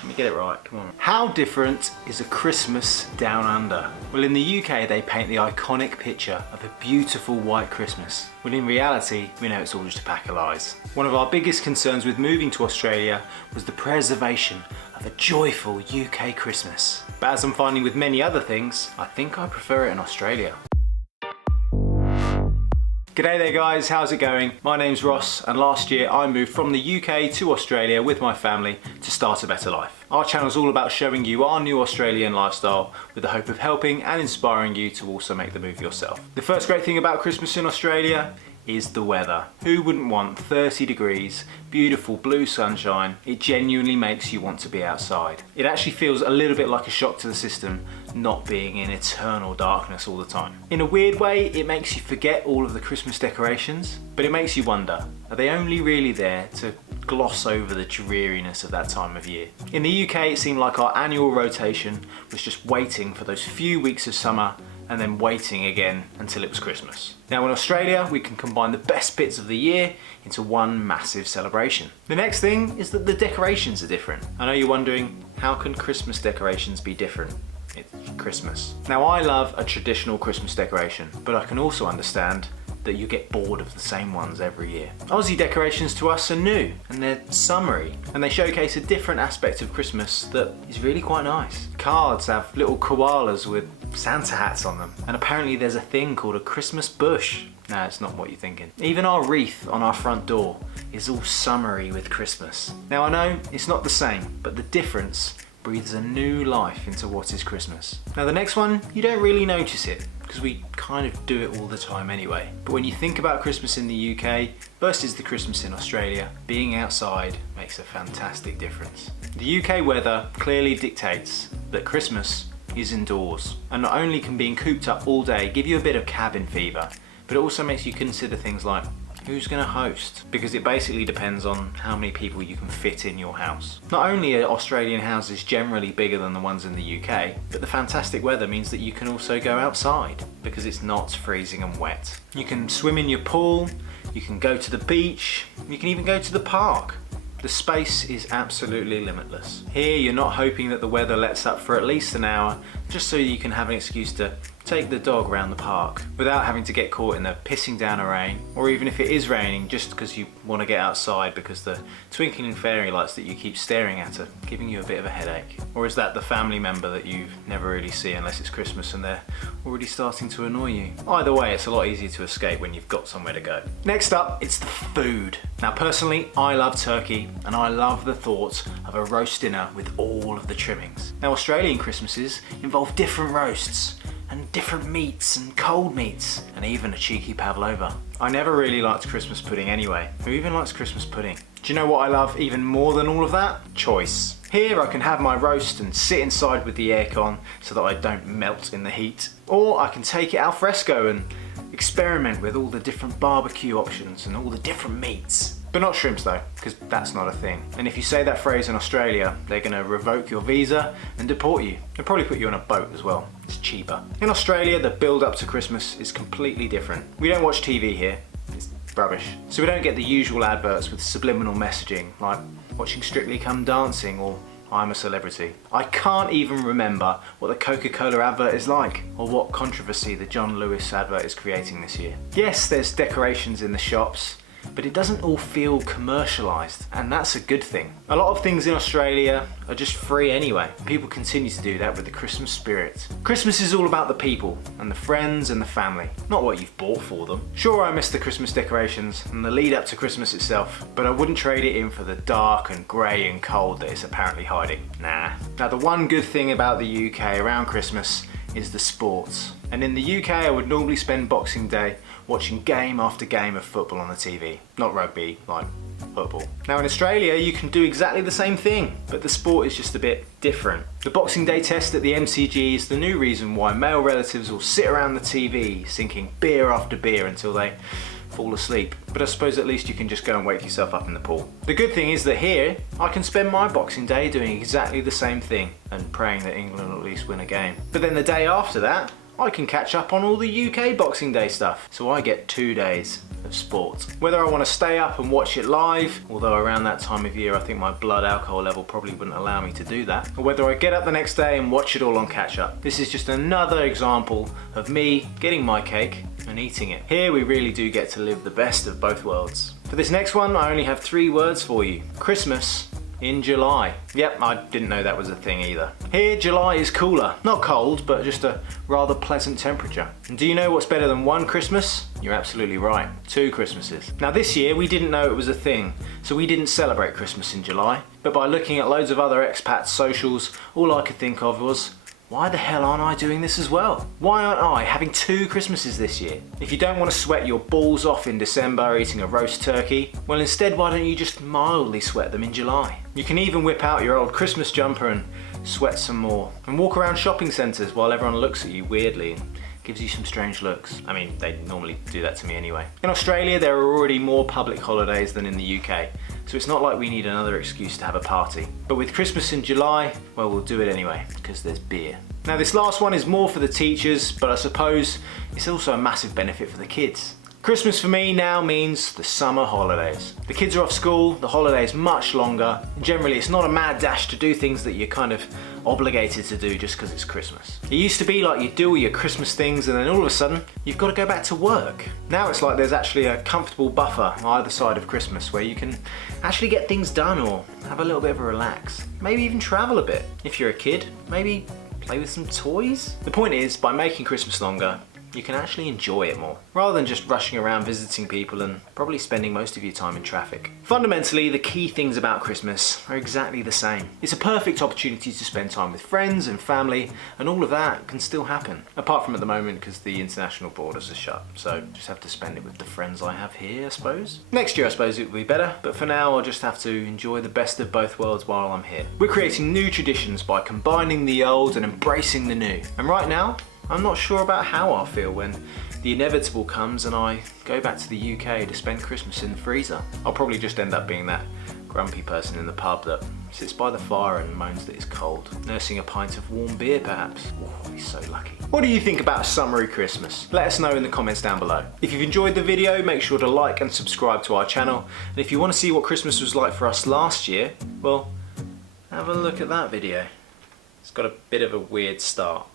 Let me get it right, come on. How different is A Christmas Down Under? Well, in the UK they paint the iconic picture of a beautiful white Christmas. Well, in reality, we know it's all just a pack of lies. One of our biggest concerns with moving to Australia was the preservation of a joyful UK Christmas. But as I'm finding with many other things, I think I prefer it in Australia. G'day there guys, how's it going? My name's Ross and last year I moved from the UK to Australia with my family to start a better life. Our channel is all about showing you our new Australian lifestyle with the hope of helping and inspiring you to also make the move yourself. The first great thing about Christmas in Australia is the weather. Who wouldn't want 30 degrees, beautiful blue sunshine? It genuinely makes you want to be outside. It actually feels a little bit like a shock to the system not being in eternal darkness all the time. In a weird way, it makes you forget all of the Christmas decorations, but it makes you wonder, are they only really there to gloss over the dreariness of that time of year? In the UK, it seemed like our annual rotation was just waiting for those few weeks of summer and then waiting again until it was Christmas. Now in Australia, we can combine the best bits of the year into one massive celebration. The next thing is that the decorations are different. I know you're wondering, how can Christmas decorations be different? It's Christmas. Now I love a traditional Christmas decoration, but I can also understand that you get bored of the same ones every year. Aussie decorations to us are new and they're summery and they showcase a different aspect of Christmas that is really quite nice. Cards have little koalas with Santa hats on them, and apparently there's a thing called a Christmas bush. No, it's not what you're thinking. Even our wreath on our front door is all summery with Christmas. Now I know it's not the same, but the difference breathes a new life into what is Christmas. Now the next one, you don't really notice it because we kind of do it all the time anyway. But when you think about Christmas in the UK versus the Christmas in Australia, being outside makes a fantastic difference. The UK weather clearly dictates that Christmas is indoors, and not only can being cooped up all day give you a bit of cabin fever, but it also makes you consider things like who's going to host, because it basically depends on how many people you can fit in your house. Not only are Australian houses generally bigger than the ones in the UK, but the fantastic weather means that you can also go outside because it's not freezing and wet. You can swim in your pool, you can go to the beach, you can even go to the park. The space is absolutely limitless. Here you're not hoping that the weather lets up for at least an hour just so you can have an excuse to take the dog around the park without having to get caught in the pissing down of rain, or even if it is raining, just because you want to get outside because the twinkling fairy lights that you keep staring at are giving you a bit of a headache. Or is that the family member that you never really see unless it's Christmas and they're already starting to annoy you? Either way, it's a lot easier to escape when you've got somewhere to go. Next up, it's the food. Now personally, I love turkey and I love the thought of a roast dinner with all of the trimmings. Now Australian Christmases involve different roasts and different meats and cold meats and even a cheeky pavlova. I never really liked Christmas pudding anyway. Who even likes Christmas pudding? Do you know what I love even more than all of that? Choice. Here I can have my roast and sit inside with the aircon so that I don't melt in the heat. Or I can take it al fresco and experiment with all the different barbecue options and all the different meats. But not shrimps though, because that's not a thing. And if you say that phrase in Australia, they're going to revoke your visa and deport you. They'll probably put you on a boat as well. It's cheaper. In Australia, the build up to Christmas is completely different. We don't watch TV here. It's rubbish. So we don't get the usual adverts with subliminal messaging, like watching Strictly Come Dancing or I'm a Celebrity. I can't even remember what the Coca-Cola advert is like, or what controversy the John Lewis advert is creating this year. Yes, there's decorations in the shops, but it doesn't all feel commercialised, and that's a good thing. A lot of things in Australia are just free anyway. People continue to do that with the Christmas spirit. Christmas is all about the people and the friends and the family, not what you've bought for them. Sure, I miss the Christmas decorations and the lead up to Christmas itself, but I wouldn't trade it in for the dark and grey and cold that it's apparently hiding. Nah. Now the one good thing about the UK around Christmas is the sports. And in the UK I would normally spend Boxing Day watching game after game of football on the TV. Not rugby, like football. Now in Australia you can do exactly the same thing, but the sport is just a bit different. The Boxing Day test at the MCG is the new reason why male relatives will sit around the TV sinking beer after beer until they fall asleep. But I suppose at least you can just go and wake yourself up in the pool. The good thing is that here I can spend my Boxing Day doing exactly the same thing and praying that England will at least win a game. But then the day after that I can catch up on all the UK Boxing Day stuff. So I get 2 days of sport. Whether I want to stay up and watch it live, although around that time of year I think my blood alcohol level probably wouldn't allow me to do that, or whether I get up the next day and watch it all on catch up. This is just another example of me getting my cake and eating it. Here we really do get to live the best of both worlds. For this next one, I only have 3 words for you. Christmas in July. Yep, I didn't know that was a thing either. Here, July is cooler. Not cold, but just a rather pleasant temperature. And do you know what's better than 1 Christmas? You're absolutely right. 2 Christmases. Now this year, we didn't know it was a thing, so we didn't celebrate Christmas in July. But by looking at loads of other expats' socials, all I could think of was, why the hell aren't I doing this as well? Why aren't I having 2 Christmases this year? If you don't want to sweat your balls off in December eating a roast turkey, well instead why don't you just mildly sweat them in July? You can even whip out your old Christmas jumper and sweat some more. And walk around shopping centres while everyone looks at you weirdly and gives you some strange looks. I mean, they normally do that to me anyway. In Australia, there are already more public holidays than in the UK, so it's not like we need another excuse to have a party. But with Christmas in July, well, we'll do it anyway, because there's beer. Now this last one is more for the teachers, but I suppose it's also a massive benefit for the kids. Christmas for me now means the summer holidays. The kids are off school, the holiday's much longer, and generally it's not a mad dash to do things that you're kind of obligated to do just because it's Christmas. It used to be like you do all your Christmas things and then all of a sudden you've got to go back to work. Now it's like there's actually a comfortable buffer either side of Christmas where you can actually get things done or have a little bit of a relax. Maybe even travel a bit. If you're a kid, maybe play with some toys. The point is, by making Christmas longer, you can actually enjoy it more, rather than just rushing around visiting people and probably spending most of your time in traffic. Fundamentally, the key things about Christmas are exactly the same. It's a perfect opportunity to spend time with friends and family, and all of that can still happen. Apart from at the moment, because the international borders are shut, so just have to spend it with the friends I have here, I suppose. Next year, I suppose it will be better, but for now, I'll just have to enjoy the best of both worlds while I'm here. We're creating new traditions by combining the old and embracing the new. And right now, I'm not sure about how I'll feel when the inevitable comes and I go back to the UK to spend Christmas in the freezer. I'll probably just end up being that grumpy person in the pub that sits by the fire and moans that it's cold, nursing a pint of warm beer perhaps. Oh, he's so lucky. What do you think about a summery Christmas? Let us know in the comments down below. If you've enjoyed the video, make sure to like and subscribe to our channel. And if you want to see what Christmas was like for us last year, well, have a look at that video. It's got a bit of a weird start.